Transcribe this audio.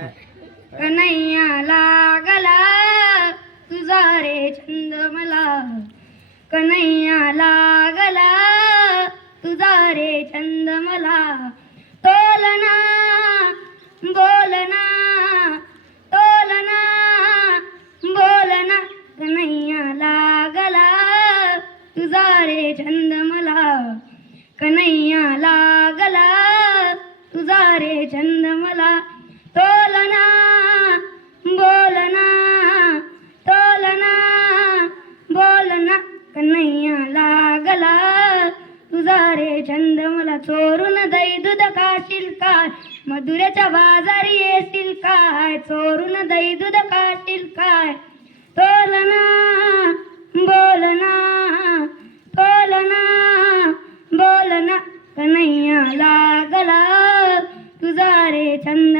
कन्हैया लागला तुझा रे छंद मला. कन्हैया लागला तुझा रे छंद मला. तोलना बोलना तोलना बोलना. कन्हैया लागला तुझा रे छंद मला. कन्हैया लागला तुझा रे छंद मला. तोलना बोलना तोलना बोलना कन्हैया लागला. तुझा छंद मला चोरून दही दूध काशील काय? मधुऱ्याच्या बाजारी येशील काय? चोरून दही दूध काशील काय? तोलना बोलना तोलना बोलना कन्हैया लागला. तुझा रे छंद